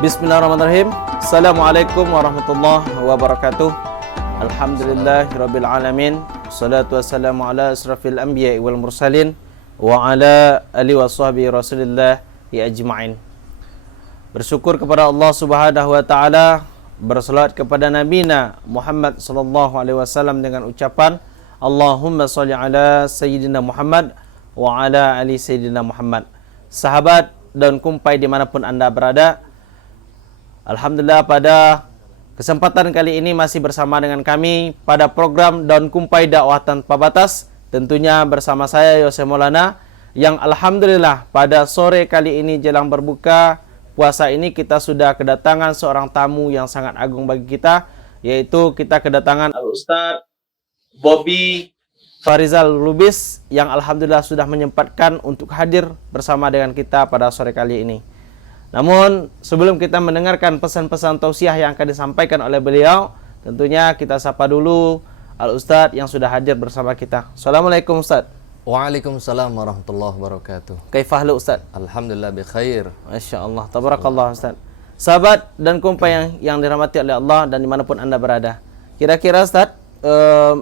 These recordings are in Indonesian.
Bismillahirrahmanirrahim. Assalamualaikum warahmatullahi wabarakatuh. Alhamdulillahirabbil alamin. Wassalatu wassalamu ala asrafil anbiya'i wal mursalin wa ala alihi washabbihi rasulillah ya ajma'in. Bersyukur kepada Allah Subhanahu wa taala, berselawat kepada nabina Muhammad sallallahu alaihi wasallam dengan ucapan Allahumma shalli ala sayyidina Muhammad wa ala ali sayyidina Muhammad. Sahabat dan kumpai dimanapun Anda berada, alhamdulillah pada kesempatan kali ini masih bersama dengan kami pada program Daun Kumpai Dakwah Tanpa Batas. Tentunya bersama saya Yose Maulana, yang alhamdulillah pada sore kali ini jelang berbuka puasa ini kita sudah kedatangan seorang tamu yang sangat agung bagi kita, yaitu kita kedatangan Al-Ustaz Bobby Farizal Lubis yang alhamdulillah sudah menyempatkan untuk hadir bersama dengan kita pada sore kali ini. Namun sebelum kita mendengarkan pesan-pesan tausiah yang akan disampaikan oleh beliau, tentunya kita sapa dulu Al-Ustadz yang sudah hadir bersama kita. Assalamualaikum Ustadz. Waalaikumsalam warahmatullahi wabarakatuh. Kaifahlu Ustadz? Alhamdulillah bikhair. Masya Allah, tabarakallah Ustadz. Sahabat dan kumpai yang dirahmati oleh Allah dan dimanapun Anda berada, kira-kira Ustadz,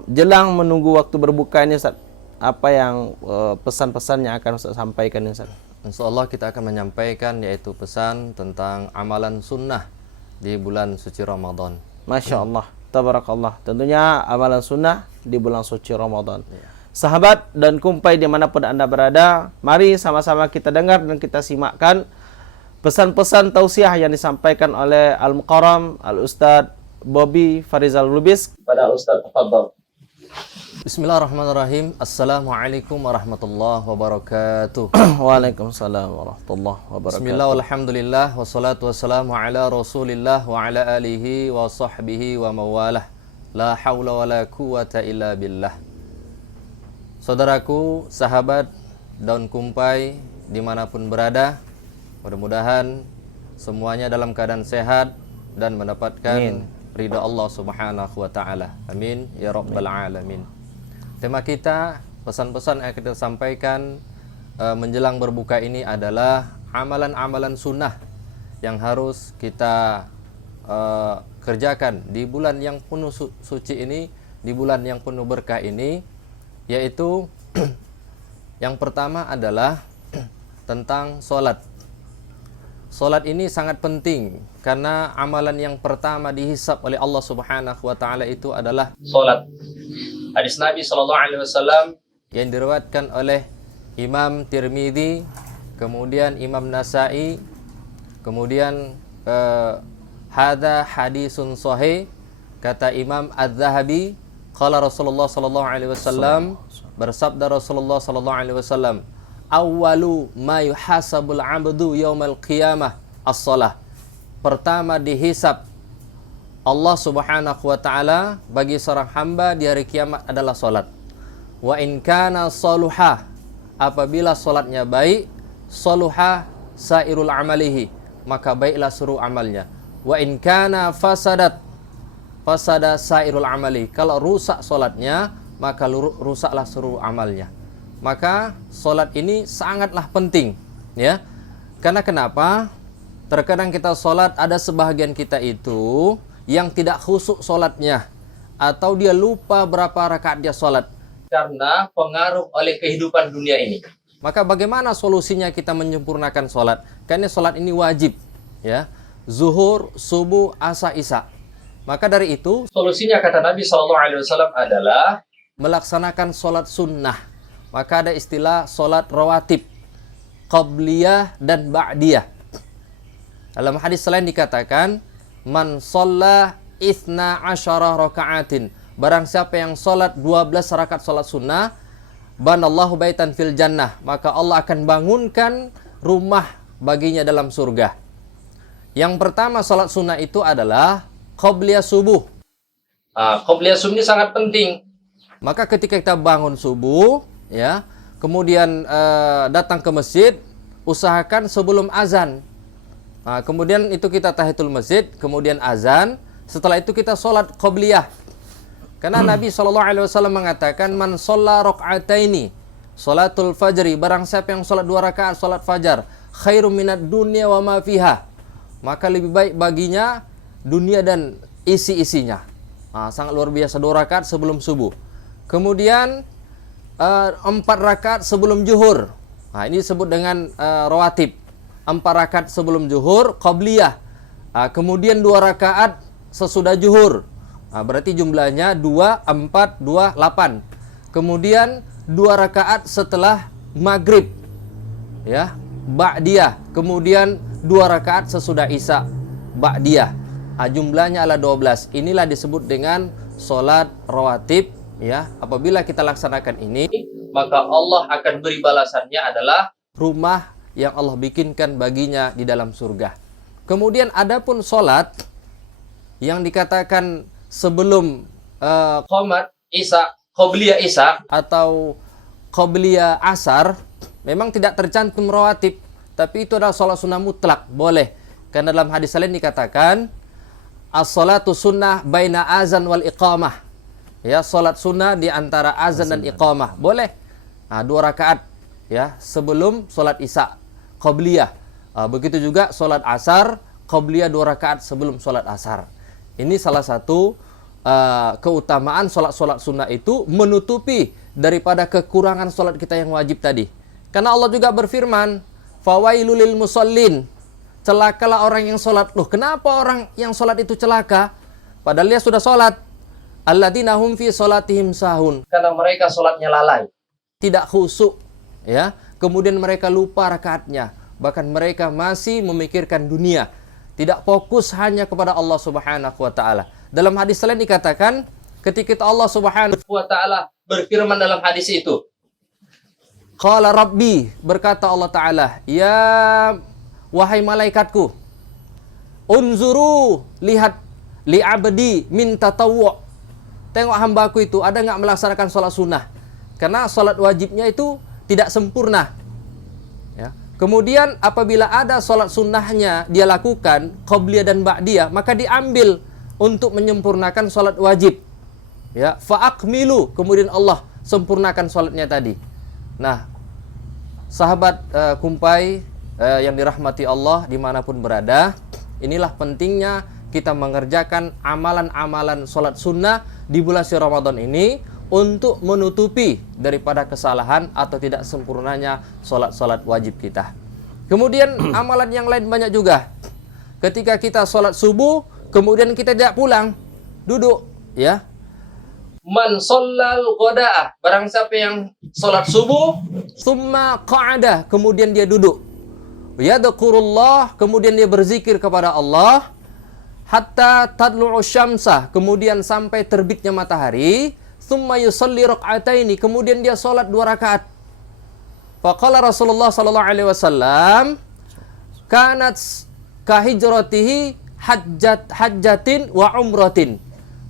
jelang menunggu waktu berbuka ini Ustadz, apa yang pesan-pesan yang akan Ustadz sampaikan ini Ustadz? InsyaAllah kita akan menyampaikan yaitu pesan tentang amalan sunnah di bulan suci Ramadan. Masya Allah, tabarakallah. Tentunya amalan sunnah di bulan suci Ramadan. Sahabat dan kumpai dimanapun Anda berada, mari sama-sama kita dengar dan kita simakkan pesan-pesan tausiah yang disampaikan oleh Al-Mukarram Al-Ustadz Bobby Farizal Lubis. Pada Ustadz, tafadhol. Bismillahirrahmanirrahim. Assalamualaikum warahmatullahi wabarakatuh. Waalaikumsalam warahmatullahi wabarakatuh. Bismillah walhamdulillah wassalatu wassalamu ala rasulillah wa ala alihi wa sahbihi wa mawalah. La hawla wa la quwata illa billah. Saudaraku, sahabat Daun Kumpai dimanapun berada, mudah-mudahan semuanya dalam keadaan sehat dan mendapatkan ridha Allah subhanahu wa ta'ala. Amin ya rabbal alamin. Tema kita, pesan-pesan yang kita sampaikan menjelang berbuka ini adalah amalan-amalan sunnah yang harus kita kerjakan di bulan yang penuh suci ini, di bulan yang penuh berkah ini, yaitu yang pertama adalah tentang sholat. Sholat ini sangat penting karena amalan yang pertama dihisab oleh Allah Subhanahu wa taala itu adalah sholat. Hadis Nabi sallallahu alaihi wasallam yang diriwayatkan oleh Imam Tirmidzi, kemudian Imam Nasa'i, kemudian hadza hadisun sahih, kata Imam Az-Zahabi, qala Rasulullah sallallahu alaihi wasallam, bersabda Rasulullah sallallahu alaihi wasallam, awwalu ma yuhasabul 'abdu yaumal qiyamah as-shalah. Pertama dihisab Allah Subhanahu wa taala bagi seorang hamba di hari kiamat adalah salat. Wa in kana saluha, apabila salatnya baik, saluha sairul amalihi, maka baiklah seluruh amalnya. Wa in kana fasadat, fasada sairul amali, kalau rusak salatnya maka rusaklah seluruh amalnya. Maka salat ini sangatlah penting, ya. Karena kenapa? Terkadang kita salat, ada sebahagian kita itu yang tidak khusyuk salatnya, atau dia lupa berapa rakaat dia salat karena pengaruh oleh kehidupan dunia ini. Maka bagaimana solusinya kita menyempurnakan salat? Karena salat ini wajib, ya. Zuhur, subuh, asar, isya. Maka dari itu solusinya kata Nabi SAW adalah melaksanakan salat sunnah. Maka ada istilah salat rawatib, qabliyah dan ba'diyah. Dalam hadis lain dikatakan, man shalla itsna asyara raka'atin, barang siapa yang salat 12 rakaat salat sunnah, banallahu baitan fil jannah, maka Allah akan bangunkan rumah baginya dalam surga. Yang pertama salat sunnah itu adalah qabliyah subuh. Qabliyah subuh ini sangat penting. Maka ketika kita bangun subuh, ya, kemudian datang ke masjid, usahakan sebelum azan. Kemudian itu kita tahiyatul masjid, kemudian azan, setelah itu kita sholat qabliyah. Karena Nabi SAW mengatakan, man sholla rak'ataini, sholatul fajri, barang siapa yang sholat 2 rakaat sholat fajar, khairum minad dunya wa ma fiha, maka lebih baik baginya dunia dan isi-isinya. Sangat luar biasa 2 rakaat sebelum subuh. Kemudian 4 rakaat sebelum zuhur. Ini disebut dengan rawatib. 4 rakaat sebelum zuhur qabliyah. Kemudian 2 rakaat sesudah zuhur. Berarti jumlahnya 2, 4, 2, 8. Kemudian 2 rakaat setelah maghrib, ya, ba'diyah. Kemudian 2 rakaat sesudah isya, ba'diyah. Jumlahnya adalah 12. Inilah disebut dengan solat rawatib, ya. Apabila kita laksanakan ini, maka Allah akan beri balasannya adalah rumah yang Allah bikinkan baginya di dalam surga. Kemudian adapun solat yang dikatakan sebelum qomat isya, qobliyah isya atau qobliyah asar, memang tidak tercantum rawatib, tapi itu adalah sholat sunnah mutlak, boleh. Karena dalam hadis lain dikatakan as-salatu sunnah baina azan wal iqamah. Ya, sholat sunnah di antara azan dan iqamah, boleh. 2 rakaat, ya, sebelum sholat isya, qobliyah. Begitu juga sholat asar, qobliyah 2 rakaat sebelum sholat asar. Ini salah satu keutamaan sholat-sholat sunnah itu menutupi daripada kekurangan sholat kita yang wajib tadi. Karena Allah juga berfirman, fawailul lil musallin, celakalah orang yang sholat. Loh, kenapa orang yang sholat itu celaka? Padahal dia sudah sholat. Alladzina hum fi sholatihim sahun. Karena mereka sholatnya lalai, tidak khusyuk, ya. Kemudian mereka lupa rakaatnya. Bahkan mereka masih memikirkan dunia, tidak fokus hanya kepada Allah Subhanahu wa taala. Dalam hadis lain dikatakan, ketika Allah Subhanahu wa taala berfirman dalam hadis itu, qala rabbi, berkata Allah taala, ya wahai malaikatku, unzuru, lihat, li abdi min tatawwu, tengok hambaku itu ada nggak melaksanakan sholat sunnah, karena sholat wajibnya itu tidak sempurna, ya. Kemudian apabila ada sholat sunnahnya dia lakukan qobliyah dan ba'diyah, maka diambil untuk menyempurnakan sholat wajib, ya, fa'akmilu, kemudian Allah sempurnakan sholatnya tadi. Nah, sahabat kumpai yang dirahmati Allah dimanapun berada, inilah pentingnya kita mengerjakan amalan-amalan sholat sunnah di bulan suci Ramadan ini untuk menutupi daripada kesalahan atau tidak sempurnanya sholat-sholat wajib kita. Kemudian amalan yang lain banyak juga. Ketika kita sholat subuh, kemudian kita tidak pulang, duduk, ya. Man shallal ghadaah, barang siapa yang sholat subuh, summa qa'ada, kemudian dia duduk, yadhkurullah, kemudian dia berzikir kepada Allah, hatta tadlu'u syamsah, kemudian sampai terbitnya matahari, summa yusalli raka'ataini, kemudian dia sholat 2 rakaat. Faqala Rasulullah sallallahu alaihi wasallam, kanat kahijratihi hajjatin wa umratin.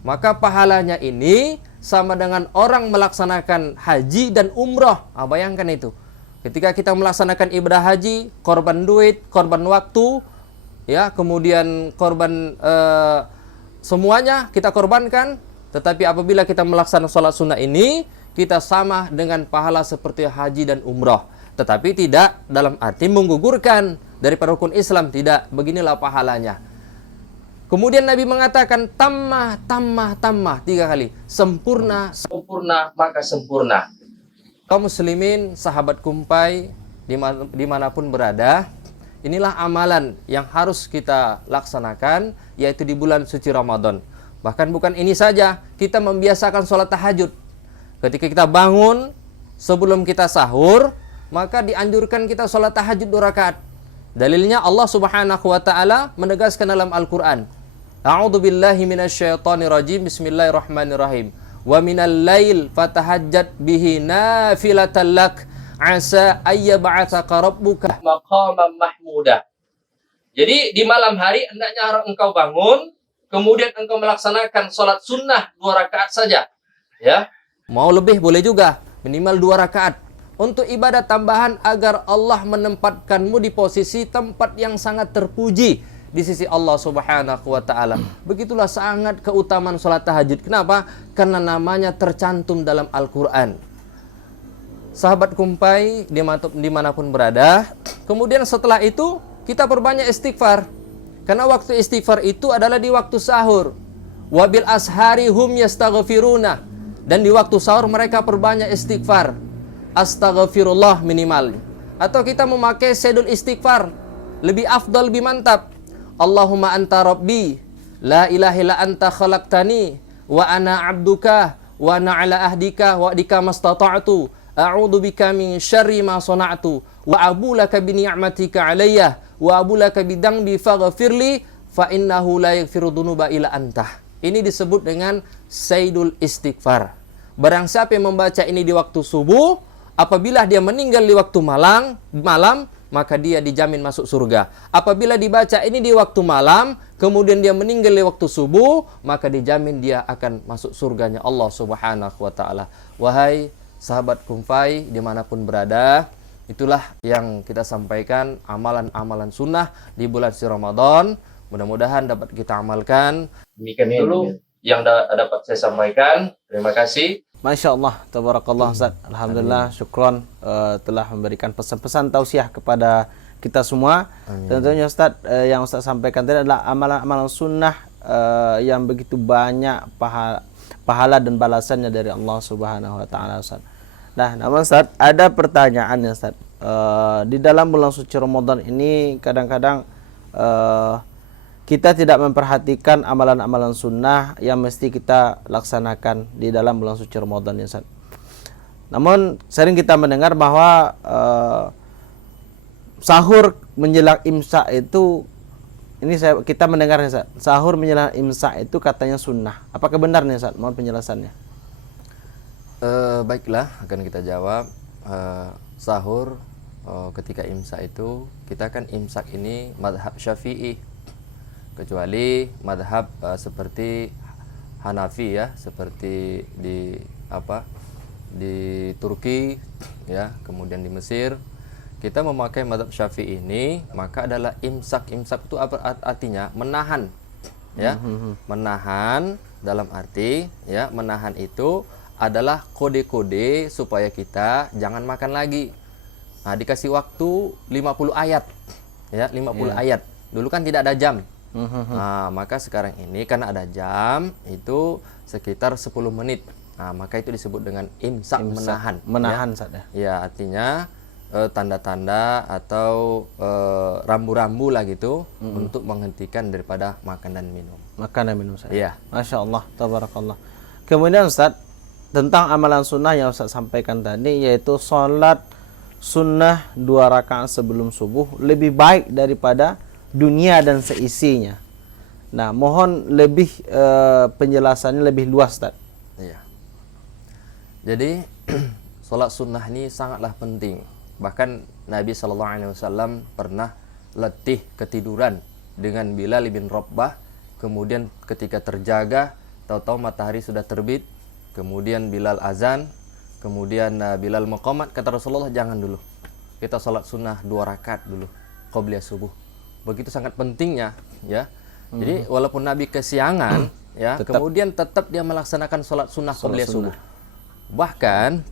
Maka pahalanya ini sama dengan orang melaksanakan haji dan umrah. Bayangkan itu. Ketika kita melaksanakan ibadah haji, korban duit, korban waktu, ya, kemudian korban semuanya kita korbankan. Tetapi apabila kita melaksanakan sholat sunnah ini, kita sama dengan pahala seperti haji dan umrah. Tetapi tidak dalam arti menggugurkan daripada rukun Islam, tidak. Beginilah pahalanya. Kemudian Nabi mengatakan tammah 3 kali. Sempurna, sempurna, maka sempurna. Kaum muslimin, sahabat kumpai, dimanapun berada, inilah amalan yang harus kita laksanakan, yaitu di bulan suci Ramadan. Bahkan bukan ini saja, kita membiasakan sholat tahajud. Ketika kita bangun, sebelum kita sahur, maka dianjurkan kita sholat tahajud 2 rakaat. Dalilnya Allah Subhanahu wa taala menegaskan dalam Al-Qur'an, A'udzu billahi minasyaitonir rajim. Bismillahirrahmanirrahim. Wa minal lail fatahajjat bihi nafilatan lak asa ayyab'atsaka rabbuka maqaman mahmuda. Jadi di malam hari hendaknya engkau bangun, kemudian engkau melaksanakan sholat sunnah 2 rakaat saja, ya. Mau lebih boleh juga, minimal 2 rakaat untuk ibadah tambahan agar Allah menempatkanmu di posisi tempat yang sangat terpuji di sisi Allah Subhanahu wa taala. Begitulah sangat keutamaan salat tahajud. Kenapa? Karena namanya tercantum dalam Al-Qur'an. Sahabat kumpai dimanapun berada, kemudian setelah itu kita perbanyak istighfar. Karena waktu istighfar itu adalah di waktu sahur. Wabil ashari hum yastaghfiruna. Dan di waktu sahur mereka perbanyak istighfar. Astaghfirullah minimal. Atau kita memakai sedul istighfar. Lebih afdal, lebih mantap. Allahumma anta rabbi. La ilaha illa anta khalaqtani. Wa ana abduka. Wa ana ala ahdika. Wa adika mastata'tu. A'udhu bika min syarri ma sona'tu. Wa abulaka bi ni'matika alayya. Wa abulaka bi dangbi faghfirli. Fa innahu la yaghfiru dhunuba illa anta. Ini disebut dengan Sayyidul Istighfar. Barang siapa yang membaca ini di waktu subuh, apabila dia meninggal di waktu malam, maka dia dijamin masuk surga. Apabila dibaca ini di waktu malam, kemudian dia meninggal di waktu subuh, maka dijamin dia akan masuk surganya Allah Subhanahu wa ta'ala. Wahai sahabat Kumpai dimanapun berada, itulah yang kita sampaikan, amalan-amalan sunnah di bulan suci Ramadan. Mudah-mudahan dapat kita amalkan. Demikian dulu yang dapat saya sampaikan. Terima kasih. Masya Allah, tabarakallah Ustaz. Alhamdulillah, syukron telah memberikan pesan-pesan tausiah kepada kita semua. Tentunya Ustaz, yang Ustaz sampaikan tadi adalah amalan-amalan sunnah yang begitu banyak pahala dan balasannya dari Allah Subhanahu wa ta'ala Ustaz. Nah, namun Ustaz, ada pertanyaan ya Ustaz. Di dalam bulan suci Ramadan ini kadang-kadang kita tidak memperhatikan amalan-amalan sunnah yang mesti kita laksanakan di dalam bulan suci Ramadan ya Ustaz. Namun sering kita mendengar bahwa sahur menjelang imsak itu, kita mendengar ya Ustaz, sahur menjelang imsak itu katanya sunnah. Apakah benar nih Ustaz? Mohon penjelasannya. Baiklah, akan kita jawab. Sahur ketika imsak itu, kita kan imsak ini madhab Syafi'i, kecuali madhab seperti Hanafi ya, seperti di Turki ya, kemudian di Mesir. Kita memakai madhab Syafi'i ini, maka adalah imsak itu artinya menahan ya. Menahan dalam arti ya, menahan itu adalah kode-kode supaya kita jangan makan lagi. Nah, dikasih waktu 50 ayat ya, 50 ayat. Dulu kan tidak ada jam. Nah, maka sekarang ini karena ada jam, itu sekitar 10 menit. Nah, maka itu disebut dengan imsak, menahan ya. Ya, artinya tanda-tanda atau rambu-rambu lah gitu untuk menghentikan daripada makan dan minum. Makan dan minum Ustaz. Iya. Masya Allah, tabarakallah. Kemudian Ustaz, tentang amalan sunnah yang Ustaz sampaikan tadi, yaitu sholat sunnah 2 rakaat sebelum subuh lebih baik daripada dunia dan seisinya. Nah, mohon lebih penjelasannya lebih luas, Ustaz. Iya. Jadi sholat sunnah ini sangatlah penting. Bahkan Nabi SAW pernah letih ketiduran dengan Bilal bin Rabah. Kemudian ketika terjaga, tahu-tahu matahari sudah terbit. Kemudian Bilal azan. Kemudian Bilal maqamat. Kata Rasulullah, jangan dulu, kita sholat sunnah 2 rakaat dulu qobliyah subuh. Begitu sangat pentingnya ya. Jadi walaupun Nabi kesiangan ya, kemudian tetap dia melaksanakan sholat sunnah qobliyah subuh. Bahkan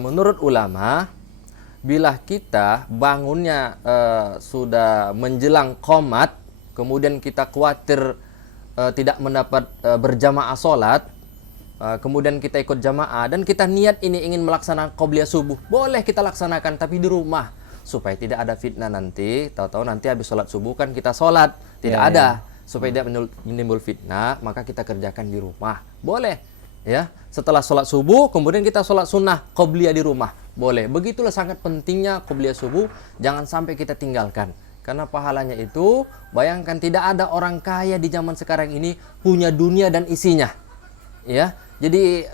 menurut ulama, bila kita bangunnya sudah menjelang qomat, kemudian kita khawatir tidak mendapat berjamaah sholat, kemudian kita ikut jamaah dan kita niat ini ingin melaksanakan qobliyah subuh, boleh kita laksanakan tapi di rumah, supaya tidak ada fitnah nanti. Tahu-tahu nanti habis sholat subuh kan kita sholat, tidak ada. Supaya tidak menimbul fitnah, maka kita kerjakan di rumah, boleh ya. Setelah sholat subuh kemudian kita sholat sunnah qobliyah di rumah, boleh. Begitulah sangat pentingnya qobliyah subuh, jangan sampai kita tinggalkan. Karena pahalanya itu, bayangkan tidak ada orang kaya di zaman sekarang ini punya dunia dan isinya ya. Jadi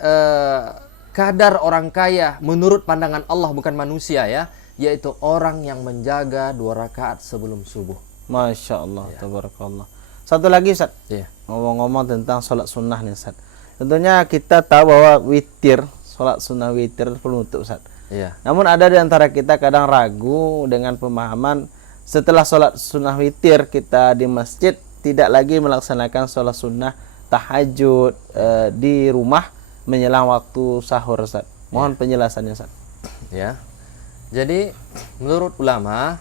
kadar orang kaya menurut pandangan Allah, bukan manusia ya, yaitu orang yang menjaga 2 rakaat sebelum subuh. Masya Allah, tabarakallah. Satu lagi Ustaz, ngomong-ngomong tentang sholat sunnah nih Ustaz. Tentunya kita tahu bahwa witir, sholat sunnah witir penutup Ustaz. Namun ada di antara kita kadang ragu dengan pemahaman setelah sholat sunnah witir kita di masjid tidak lagi melaksanakan sholat sunnah tahajud di rumah menjelang waktu sahur Ustaz. Mohon penjelasannya Ustaz. Ya. Jadi menurut ulama,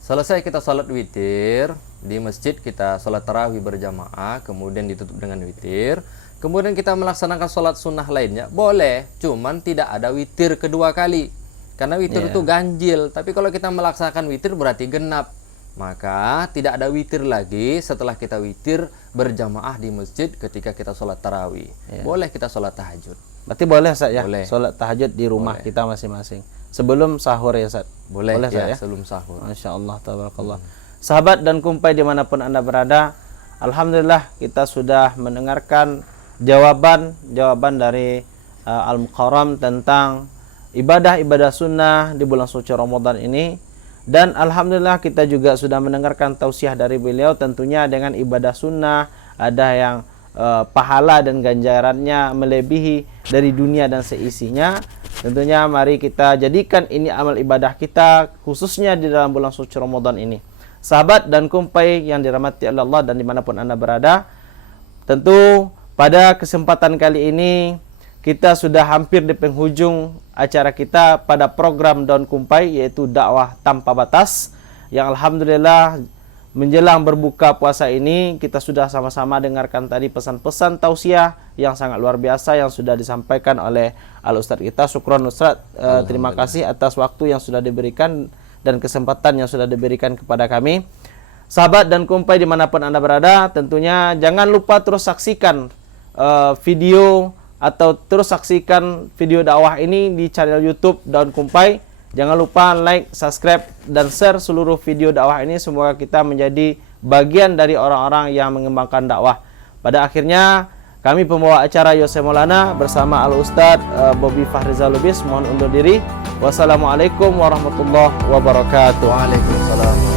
selesai kita sholat witir di masjid kita sholat tarawih berjamaah, kemudian ditutup dengan witir, kemudian kita melaksanakan sholat sunnah lainnya, boleh, cuman tidak ada witir kedua kali. Karena witir itu ganjil, tapi kalau kita melaksanakan witir berarti genap. Maka tidak ada witir lagi setelah kita witir berjamaah di masjid ketika kita sholat tarawih. Boleh kita sholat tahajud. Berarti boleh Ustaz ya, Boleh. sholat tahajud di rumah kita masing-masing. Sebelum sahur ya Ustaz? Boleh Ustaz, ya, sebelum sahur. Masya Allah, tabarakallah. Sahabat dan kumpai dimanapun Anda berada, alhamdulillah kita sudah mendengarkan jawaban dari Al-Mukarram tentang ibadah-ibadah sunnah di bulan suci Ramadan ini. Dan alhamdulillah kita juga sudah mendengarkan tausiah dari beliau, tentunya dengan ibadah sunnah ada yang pahala dan ganjarannya melebihi dari dunia dan seisinya. Tentunya mari kita jadikan ini amal ibadah kita, khususnya di dalam bulan suci Ramadan ini. Sahabat dan kumpai yang dirahmati oleh Allah dan dimanapun Anda berada, tentu pada kesempatan kali ini kita sudah hampir di penghujung acara kita pada program Daun Kumpai, yaitu dakwah tanpa batas, yang alhamdulillah menjelang berbuka puasa ini kita sudah sama-sama dengarkan tadi pesan-pesan tausiah yang sangat luar biasa yang sudah disampaikan oleh Al-Ustadz kita. Syukron Ustadz, terima kasih atas waktu yang sudah diberikan dan kesempatan yang sudah diberikan kepada kami. Sahabat dan kumpai dimanapun Anda berada, tentunya jangan lupa terus saksikan video atau terus saksikan video dakwah ini di channel YouTube Daun Kumpai. Jangan lupa like, subscribe, dan share seluruh video dakwah ini. Semoga kita menjadi bagian dari orang-orang yang mengembangkan dakwah. Pada akhirnya, kami pembawa acara Yose Maulana bersama Al-Ustadz Bobby Fahrizal Lubis mohon undur diri. Wassalamualaikum warahmatullahi wabarakatuh. Waalaikumsalam.